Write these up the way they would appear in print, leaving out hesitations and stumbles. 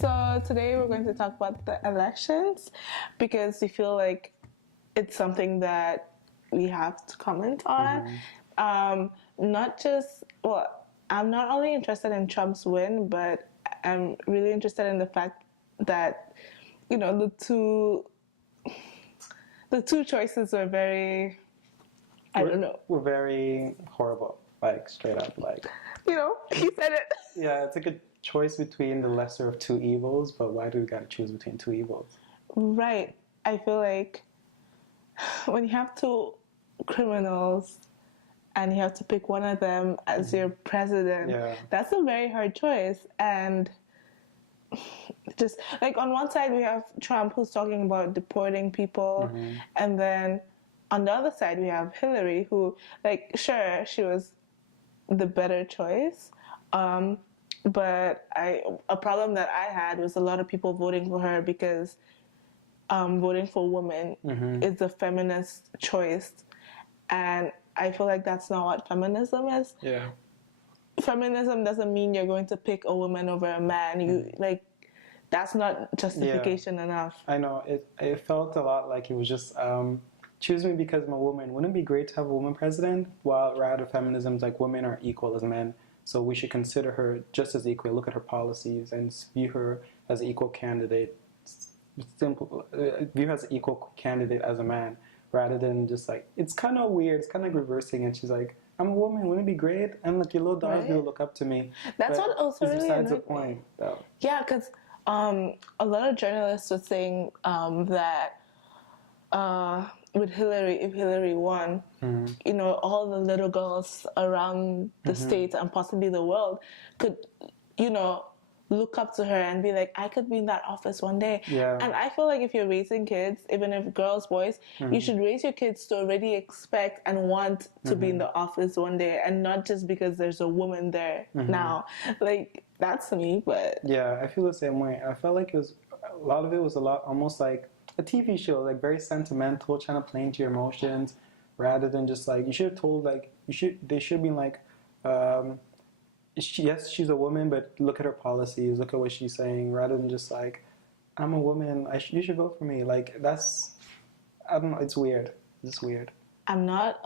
So today we're going to talk about the elections because we feel like it's something that we have to comment on. Not just, well, I'm not only interested in Trump's win, but I'm really interested in the fact that, you know, the two choices were very, I don't know. We're very horrible, like straight up, like. You know, he said it. Yeah, it's like a choice between the lesser of two evils, but why do we gotta choose between two evils? Right. I feel like when you have two criminals and you have to pick one of them as your president, that's a very hard choice. And just like on one side we have Trump who's talking about deporting people, and then on the other side we have Hillary who, like, sure, she was the better choice, but a problem that I had was a lot of people voting for her because voting for women is a feminist choice, and I feel like that's not what feminism is. Yeah. Feminism doesn't mean you're going to pick a woman over a man. You like, that's not justification enough. I know it felt a lot like it was just choose me because I'm a woman. Wouldn't it be great to have a woman president? While rather feminism's like women are equal as men, so we should consider her just as equal. Look at her policies and view her as an equal candidate. Simple, view her as an equal candidate as a man, rather than just like, it's kind of weird. It's kind of like reversing it. She's like, I'm a woman. Wouldn't it be great? And like your little daughters will look up to me. That's what also really besides the point, though. Yeah, because a lot of journalists were saying that with Hillary, if Hillary won, you know, all the little girls around the States and possibly the world could, you know, look up to her and be like, I could be in that office one day. Yeah. And I feel like if you're raising kids, even if girls, boys, you should raise your kids to already expect and want to be in the office one day, and not just because there's a woman there now. Like, that's me, but... Yeah, I feel the same way. I felt like a lot of it was almost like a TV show, like very sentimental, trying to play into your emotions, rather than just like, you should have told, like, they should be like, yes, she's a woman, but look at her policies, look at what she's saying, rather than just like, I'm a woman, you should vote for me. Like, that's, I don't know, it's weird. It's weird. I'm not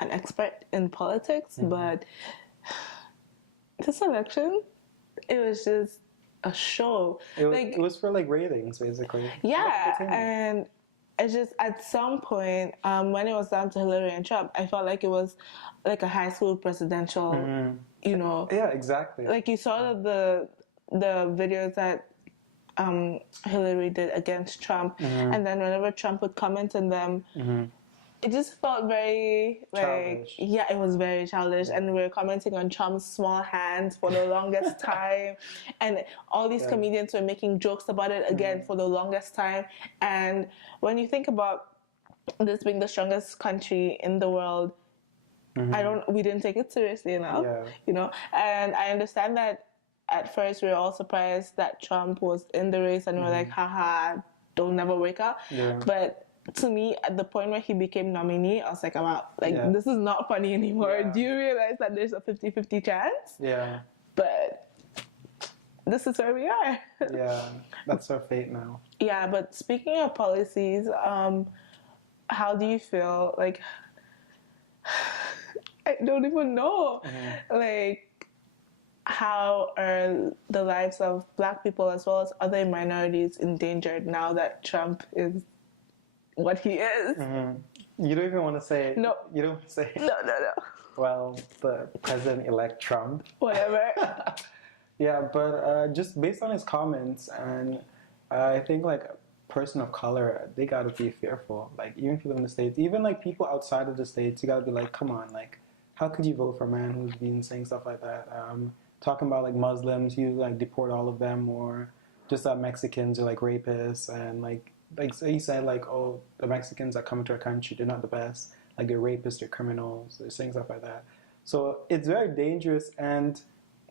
an expert in politics, but this election, it was just a show. It was for like ratings, basically. Yeah, and it's just at some point when it was down to Hillary and Trump, I felt like it was like a high school presidential, you know. Yeah, exactly. Like, you saw the videos that Hillary did against Trump, and then whenever Trump would comment on them, it just felt very like childish. Yeah, it was very childish, and we were commenting on Trump's small hands for the longest time, and all these comedians were making jokes about it again for the longest time. And when you think about this being the strongest country in the world, we didn't take it seriously enough, you know. And I understand that at first we were all surprised that Trump was in the race, and we were like, haha, don't never wake up. But to me, at the point where he became nominee, I was like, I'm out. Like, this is not funny anymore. Do you realize that there's a 50-50 chance? Yeah. But this is where we are. Yeah, that's our fate now. Yeah, but speaking of policies, how do you feel? Like, I don't even know. Like, how are the lives of Black people as well as other minorities endangered now that Trump is what he is? You don't even want to say it. No. You don't want to say it. No. Well, the president-elect Trump. Whatever. Yeah, but just based on his comments, and I think like a person of color, they gotta be fearful. Like, even if you live in the States, even like people outside of the States, you gotta be like, come on, like, how could you vote for a man who's been saying stuff like that? Talking about like Muslims, you like deport all of them, or just that Mexicans are like rapists, and like so he said like, oh, the Mexicans that come into our country, they're not the best. Like, they're rapists, they're criminals, they're saying stuff like that. So it's very dangerous, and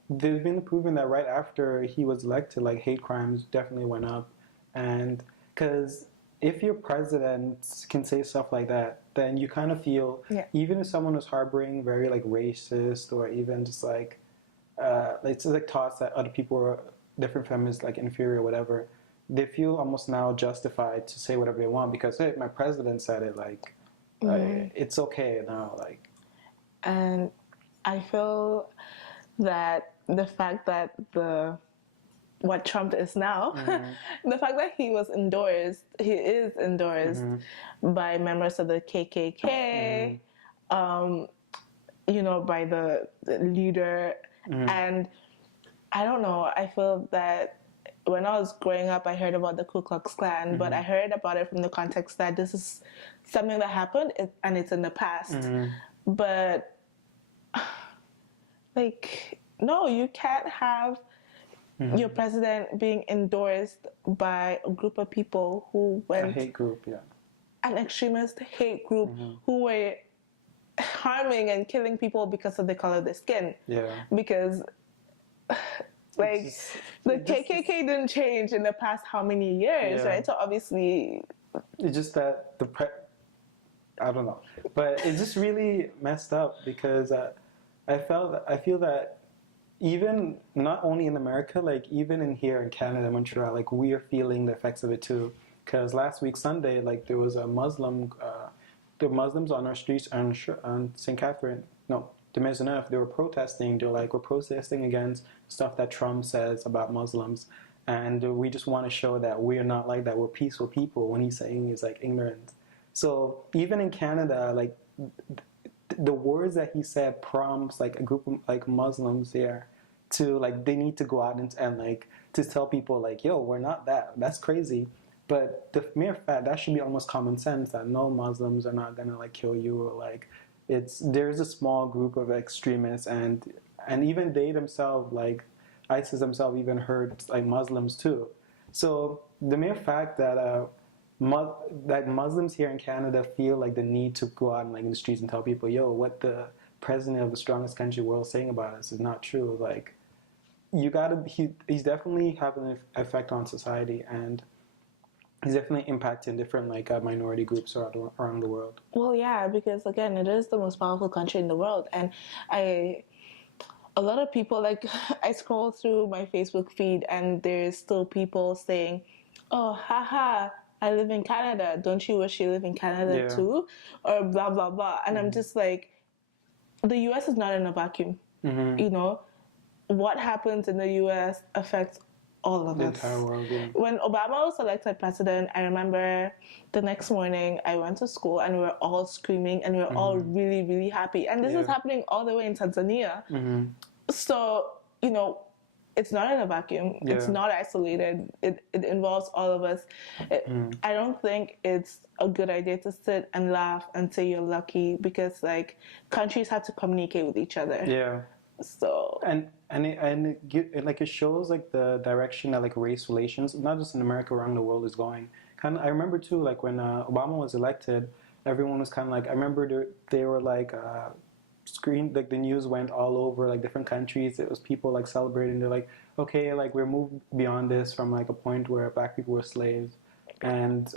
there's been proven that right after he was elected, like, hate crimes definitely went up. And because if your president can say stuff like that, then you kind of feel, even if someone was harboring very like racist, or even just like it's like thoughts that other people were different feminists like inferior, whatever, they feel almost now justified to say whatever they want because hey, my president said it. Like, it's okay now. Like, and I feel that the fact that what Trump is now, the fact that he is endorsed by members of the KKK, by the leader, and I don't know. I feel that when I was growing up, I heard about the Ku Klux Klan, but I heard about it from the context that this is something that happened and it's in the past. But, like, no, you can't have your president being endorsed by a group of people who went... A hate group, yeah. An extremist hate group who were harming and killing people because of the color of their skin. Yeah. Because... like, the KKK didn't change in the past how many years, right? So obviously... It's just that I don't know. But it's just really messed up because I feel that even, not only in America, like even in here in Canada, Montreal, like we are feeling the effects of it too. Because last week, Sunday, like there was a the Muslims on our streets on St. Catherine, no, de Maisonneuve, they were protesting. They're like, we're protesting against stuff that Trump says about Muslims. And we just want to show that we're not like that. We're peaceful people when he's saying is like ignorant. So even in Canada, like the words that he said prompts like a group of like Muslims there to like, they need to go out and like to tell people like, yo, we're not that. That's crazy. But the mere fact, that should be almost common sense that no Muslims are not gonna like kill you or like there's a small group of extremists and even they themselves, like ISIS themselves, even hurt like Muslims too. So the mere fact that that Muslims here in Canada feel like the need to go out like in the streets and tell people, yo, what the president of the strongest country in the world is saying about us is not true. Like, he's definitely having an effect on society, and he's definitely impacting different like minority groups around the world. Well, yeah, because again, it is the most powerful country in the world, and a lot of people, like, I scroll through my Facebook feed and there's still people saying, oh, haha, I live in Canada. Don't you wish you live in Canada too? Or blah, blah, blah. And I'm just like, the US is not in a vacuum. You know, what happens in the US affects all of us. The entire world, yeah. When Obama was elected president, I remember the next morning I went to school and we were all screaming and we were all really, really happy. And this is happening all the way in Tanzania. So, you know, it's not in a vacuum. Yeah. It's not isolated. It involves all of us. I don't think it's a good idea to sit and laugh and say you're lucky because, like, countries have to communicate with each other. Yeah. So and it shows like the direction that like race relations, not just in America, around the world is going. Kind of, I remember too, like when Obama was elected, everyone was kind of like, I remember they were like like the news went all over like different countries. It was people like celebrating. They're like, okay, like we're moved beyond this from like a point where Black people were slaves, and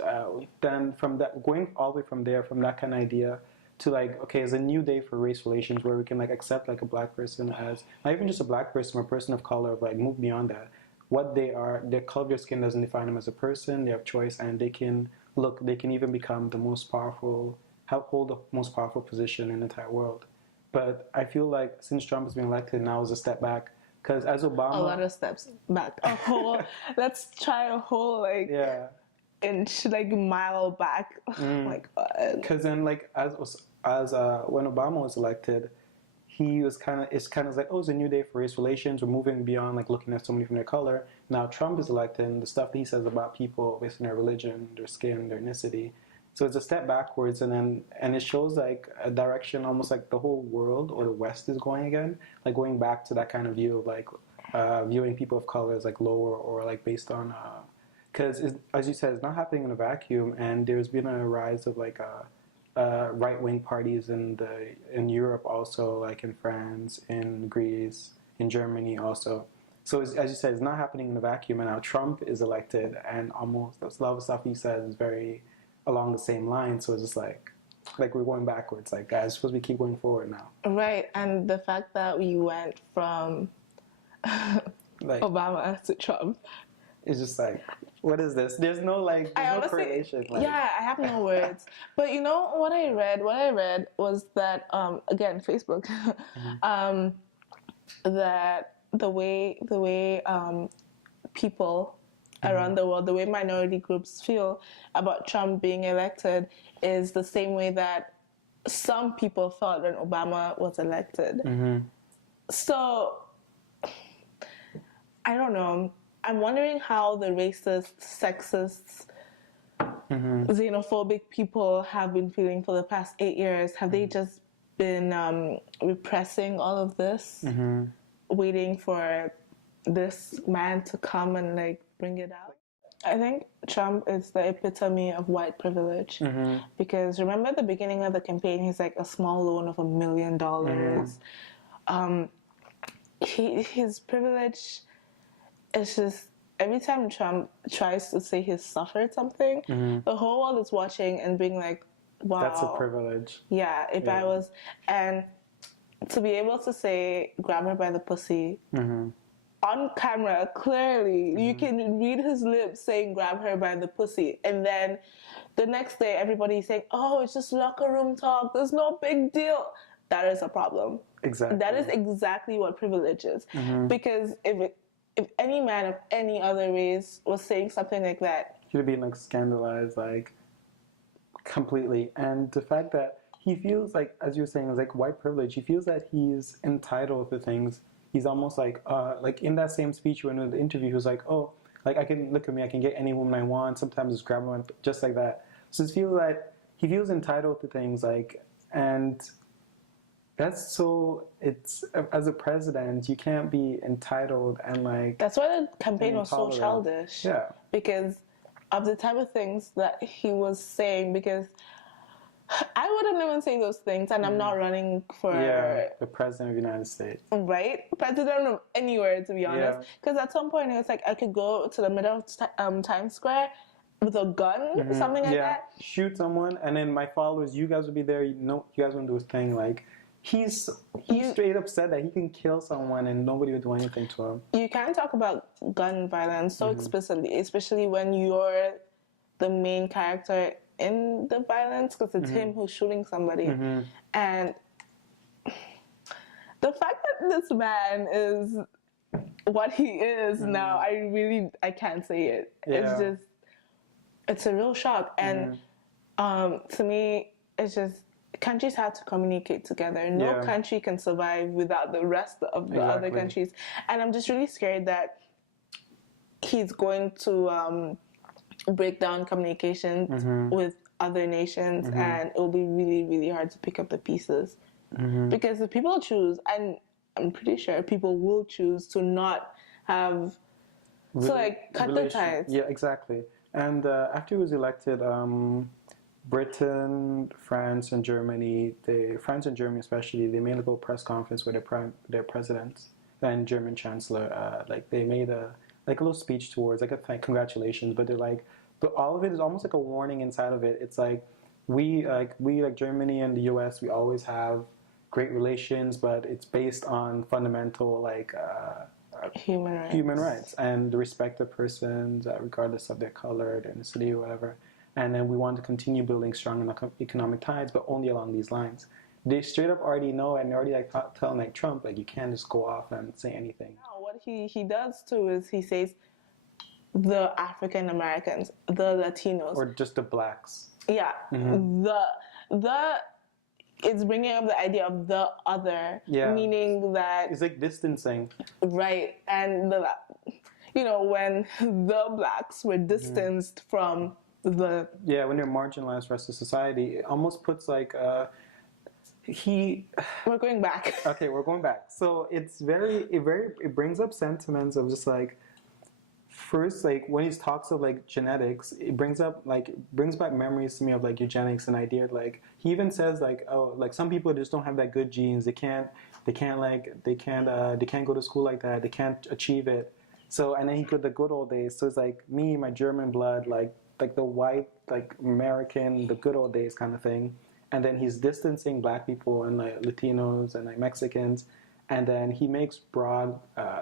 then from that, going all the way from there, from that kind of idea to like, okay, it's a new day for race relations where we can like accept like a Black person as not even just a Black person or a person of color, but like move beyond that. What they are, their color of their skin doesn't define them as a person. They have choice, and they can even become the most powerful, hold the most powerful position in the entire world. But I feel like since Trump has been elected, now is a step back. Because as Obama, a lot of steps back. A whole, let's try a whole like inch, like mile back. Oh my God. Because then, like as when Obama was elected, it's kind of like, oh, it's a new day for race relations. We're moving beyond like looking at somebody from their color. Now Trump is elected, and the stuff that he says about people based on their religion, their skin, their ethnicity. So it's a step backwards, and it shows like a direction almost like the whole world or the West is going again, like going back to that kind of view of like viewing people of color as like lower or like based on, because as you said, it's not happening in a vacuum, and there's been a rise of like right-wing parties in Europe also, like in France, in Greece, in Germany also. So as you said, it's not happening in a vacuum, and now Trump is elected, and almost a lot of stuff he says is very along the same line, so it's just like we're going backwards. Like, guys, supposed to keep going forward now. Right, and the fact that we went from Like Obama to Trump. It's just like, what is this? There's no like, there's no honestly, correlation. Like, yeah, I have no words. But you know what I read? What I read was that again, Facebook, that the way people around the world, the way minority groups feel about Trump being elected is the same way that some people felt when Obama was elected. So, I don't know. I'm wondering how the racist, sexist, xenophobic people have been feeling for the past 8 years. Have they just been repressing all of this, waiting for this man to come and like bring it out? I think Trump is the epitome of white privilege, because remember at the beginning of the campaign, he's like a small loan of $1 million. His privilege is just, every time Trump tries to say he's suffered something, the whole world is watching and being like, wow, that's a privilege. Yeah, if I was, and to be able to say, grab her by the pussy, on camera, clearly, you can read his lips saying, grab her by the pussy. And then the next day, everybody's saying, oh, it's just locker room talk. There's no big deal. That is a problem. Exactly. That is exactly what privilege is. Because if any man of any other race was saying something like that, he would be like scandalized, like completely. And the fact that he feels like, as you were saying, like white privilege, he feels that he's entitled to things. He's almost like in that same speech when in the interview, he was like, oh, like I can, look at me, I can get any woman I want. Sometimes just grab one, just like that. So it feels like he feels entitled to things, like, and that's so, it's, as a president, you can't be entitled and like. That's why the campaign was so childish. Yeah. Because of the type of things that he was saying, because I wouldn't even say those things, and I'm not running for the president of the United States, right? President of anywhere, to be honest. Because at some point, it was like I could go to the middle of Times Square with a gun, something like that. Shoot someone, and then my followers, you guys would be there. You know, you guys wouldn't do his thing. Like he straight up said that he can kill someone and nobody would do anything to him. You can't talk about gun violence so explicitly, especially when you're the main character in the violence, because it's him who's shooting somebody. And the fact that this man is what he is now, I can't say it. It's just, it's a real shock. And to me, it's just, countries have to communicate together. No country can survive without the rest of the other countries. And I'm just really scared that he's going to break down communications with other nations, and it'll be really, really hard to pick up the pieces. Because if people choose, and I'm pretty sure people will choose to not have, to like cut the ties. Yeah, exactly. And after he was elected, Britain, France, and Germany, France and Germany especially, they made a little press conference with their presidents and German chancellor. Like they made a little speech towards, like a congratulations, but they're like, but all of it is almost like a warning inside of it. It's like we like Germany and the U.S. we always have great relations, but it's based on fundamental like human rights and the respect of persons regardless of their color, their ethnicity, or whatever. And then we want to continue building strong economic ties, but only along these lines. They straight up already know, and they're already like telling like Trump, like you can't just go off and say anything. Now, what he does too is he says the African Americans, the Latinos, or just the blacks. Yeah, the it's bringing up the idea of the other, meaning that it's like distancing, right? And when the blacks were distanced from the when they're marginalized rest of society, it almost puts like we're going back. Okay, we're going back. So it brings up sentiments of just like, first, like when he talks of like genetics, it brings back memories to me of like eugenics, and idea like he even says like, oh, like some people just don't have that good genes, they can't go to school like that, they can't achieve it. So, and then he could the good old days. So it's like me, my German blood, like the white, like American, the good old days kind of thing. And then he's distancing black people and like Latinos and like Mexicans. and then he makes broad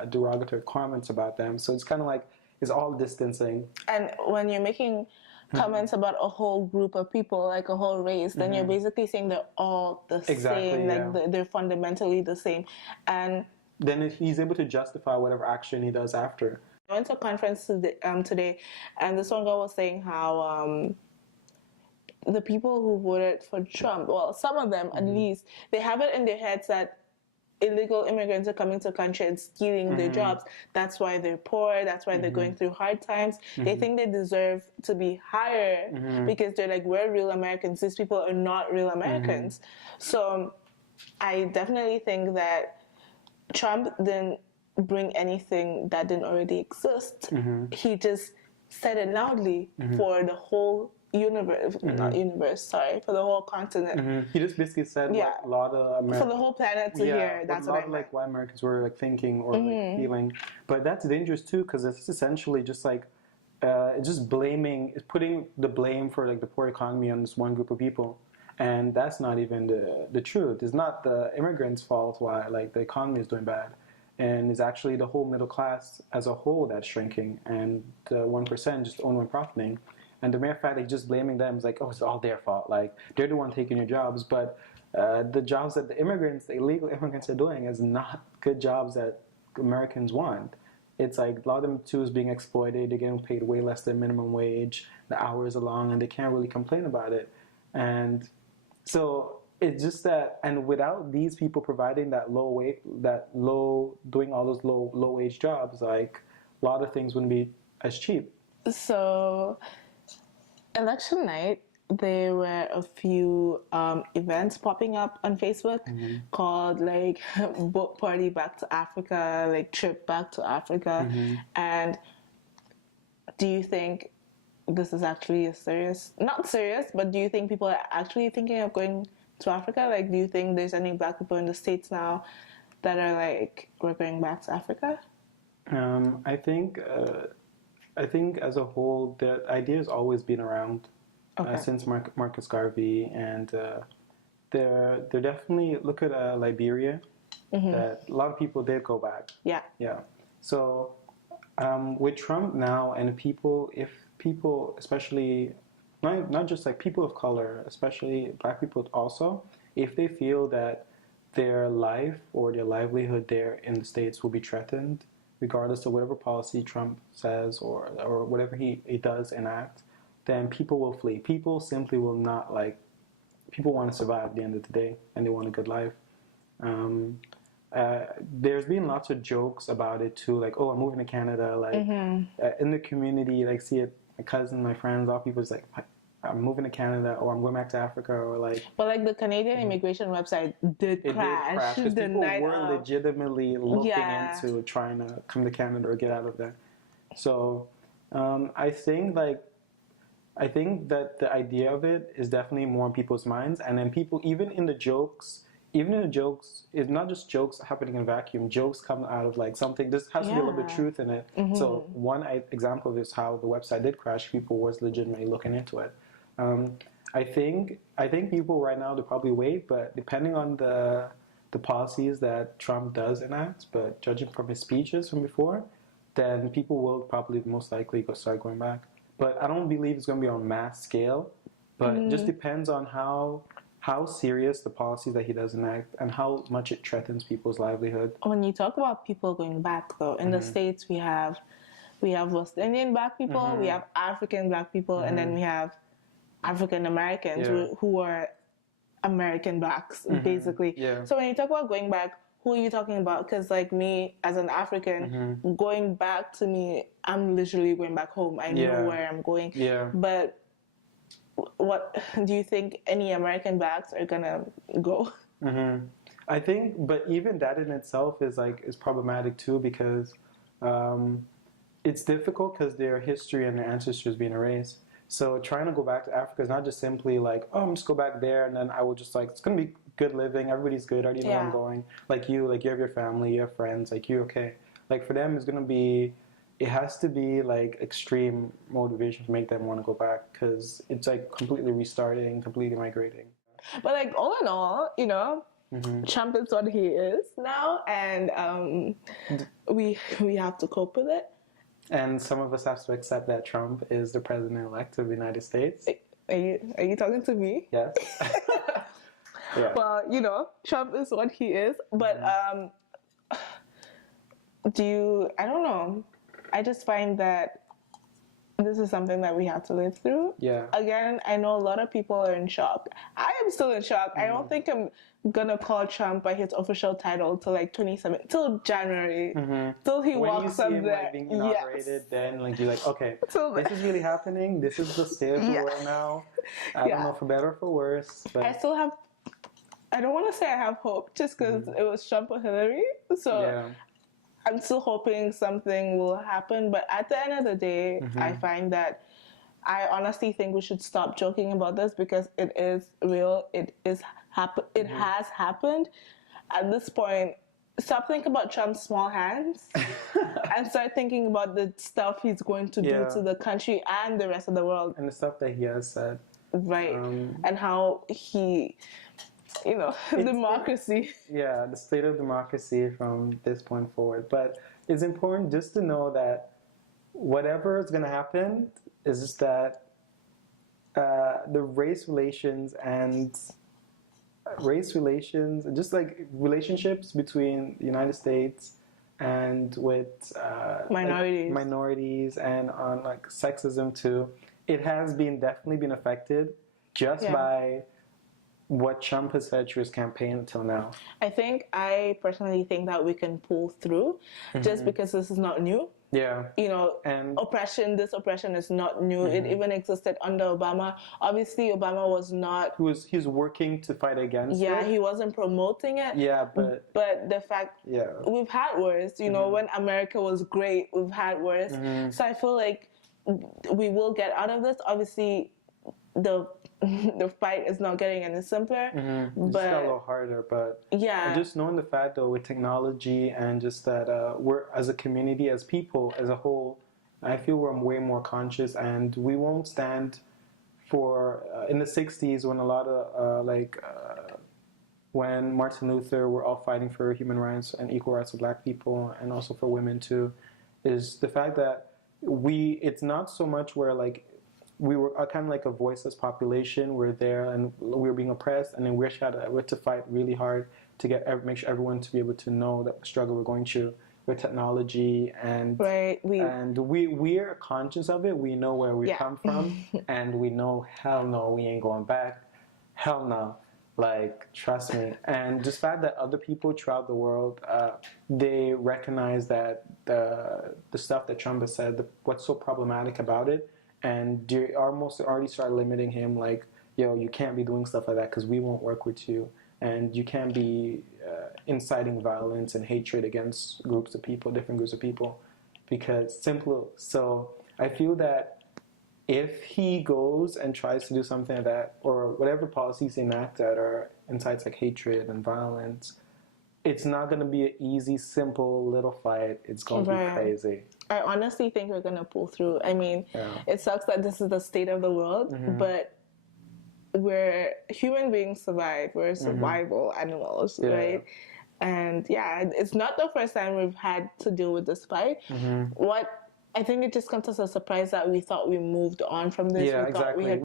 derogatory comments about them. So it's kind of like it's all distancing. And when you're making comments about a whole group of people, like a whole race, then you're basically saying they're all the same, like they're fundamentally the same. And then he's able to justify whatever action he does after. I went to a conference today, and this one girl was saying how the people who voted for Trump, well, some of them at least, they have it in their heads that illegal immigrants are coming to the country and stealing their jobs. That's why they're poor. That's why they're going through hard times. They think they deserve to be higher because they're like, we're real Americans. These people are not real Americans. So I definitely think that Trump didn't bring anything that didn't already exist. He just said it loudly for the whole universe, not universe, sorry, for the whole continent. He just basically said what a lot of Americans, for the whole planet to hear. That's what I meant. Like why Americans were like thinking or like feeling. But that's dangerous too, because it's essentially just like just blaming, it's putting the blame for like the poor economy on this one group of people. And that's not even the truth. It's not the immigrants' fault why like the economy is doing bad. And it's actually the whole middle class as a whole that's shrinking, and the 1% just only profiting. And the mere fact that he's just blaming them is like, oh, it's all their fault. Like, they're the one taking your jobs. But the jobs that the immigrants, the illegal immigrants are doing is not good jobs that Americans want. It's like a lot of them, too, is being exploited. They're getting paid way less than minimum wage. The hours are long, and they can't really complain about it. And so it's just that, and without these people providing that doing all those low wage jobs, like, a lot of things wouldn't be as cheap. So election night, there were a few events popping up on Facebook called like Boat Party Back to Africa, like Trip Back to Africa. And do you think this is actually not serious, but do you think people are actually thinking of going to Africa? Like, do you think there's any Black people in the States now that are like, we're going back to Africa? I think as a whole, the idea has always been around since Marcus Garvey, and they're definitely, look at Liberia, that a lot of people did go back. Yeah. So with Trump now, and if people, especially not just like people of color, especially Black people also, if they feel that their life or their livelihood there in the States will be threatened, regardless of whatever policy Trump says or whatever he does enact, then people will flee. People simply will not people want to survive at the end of the day, and they want a good life. There's been lots of jokes about it too, like, oh, I'm moving to Canada, in the community, see it, my cousin, my friends, all people is like, I'm moving to Canada, or I'm going back to Africa, or like. But the Canadian immigration website did crash because people were legitimately looking into trying to come to Canada or get out of there. So I think that the idea of it is definitely more in people's minds, and then people even in the jokes, it's not just jokes happening in a vacuum. Jokes come out of something. There has to be a little bit of truth in it. So one example of this, how the website did crash, people was legitimately looking into it. I think people right now, they probably wait, but depending on the policies that Trump does enact, but judging from his speeches from before, then people will probably most likely start going back. But I don't believe it's going to be on mass scale, but it just depends on how serious the policies that he does enact and how much it threatens people's livelihood. When you talk about people going back, though, in the States we have West Indian Black people, we have African Black people, and then we have African Americans who are American Blacks, basically. Yeah. So when you talk about going back, who are you talking about? Because me, as an African, going back to me, I'm literally going back home. I know where I'm going. Yeah. But what do you think any American Blacks are gonna go? I think, but even that in itself is problematic too, because it's difficult because their history and their ancestors being erased. So trying to go back to Africa is not just simply I'm just go back there and then I will just it's gonna be good living. Everybody's good. I already know where I'm going. You have your family, you have friends. You're okay. For them, it's gonna be. It has to be extreme motivation to make them want to go back, because it's completely restarting, completely migrating. But all in all, Trump is what he is now, and we have to cope with it. And some of us have to accept that Trump is the president-elect of the United States. Are you talking to me? Yes. Yeah. Well, you know, Trump is what he is, but I don't know. I just find that this is something that we have to live through. Yeah. Again, I know a lot of people are in shock. I am still in shock. I don't think I'm gonna call Trump by his official title till like 27, till January, till he walks up there. When you see him like being inaugurated, then like you're like, okay, this is really happening. This is the state of the world now. I don't know for better or for worse, but I don't want to say I have hope just because it was Trump or Hillary. So I'm still hoping something will happen. But at the end of the day, I find that I honestly think we should stop joking about this because it is real. It has happened. At this point, stop thinking about Trump's small hands and start thinking about the stuff he's going to do to the country and the rest of the world. And the stuff that he has said. Right. And how he... You know, democracy. The state of democracy from this point forward. But it's important just to know that whatever is going to happen is just that the race relations, just like relationships between the United States and with minorities and on like sexism too, it has definitely been affected just by what Trump has said through his campaign until now. I personally think that we can pull through just because this is not new. Yeah. You know, and this oppression is not new. It even existed under Obama. Obviously, Obama was not... He was working to fight against it. Yeah, he wasn't promoting it. Yeah, but... But the fact... Yeah. We've had worse. You know, when America was great, we've had worse. So I feel like we will get out of this. Obviously, the fight is not getting any simpler. It's just got a little harder, but just knowing the fact though with technology and just that we're as a community, as people, as a whole, I feel we're way more conscious and we won't stand for in the 60s when a lot of when Martin Luther were all fighting for human rights and equal rights for black people and also for women too, is the fact that it's not so much where like we were kind of like a voiceless population. We're there and we were being oppressed, and then we had to fight really hard to make sure everyone to be able to know that struggle we're going through with technology and we're conscious of it. We know where we come from, and we know hell no, we ain't going back. Hell no, like trust me. And just the fact that other people throughout the world they recognize that the stuff that Trump has said, what's so problematic about it. And they almost already start limiting him, like, yo, you can't be doing stuff like that because we won't work with you. And you can't be inciting violence and hatred against different groups of people. So I feel that if he goes and tries to do something like that, or whatever policies enact that are incites like hatred and violence, it's not going to be an easy, simple little fight. It's going to be crazy. I honestly think we're going to pull through. I mean, it sucks that this is the state of the world, but human beings survive. We're survival animals, right? And it's not the first time we've had to deal with this fight. I think it just comes as a surprise that we thought we moved on from this. Yeah, exactly.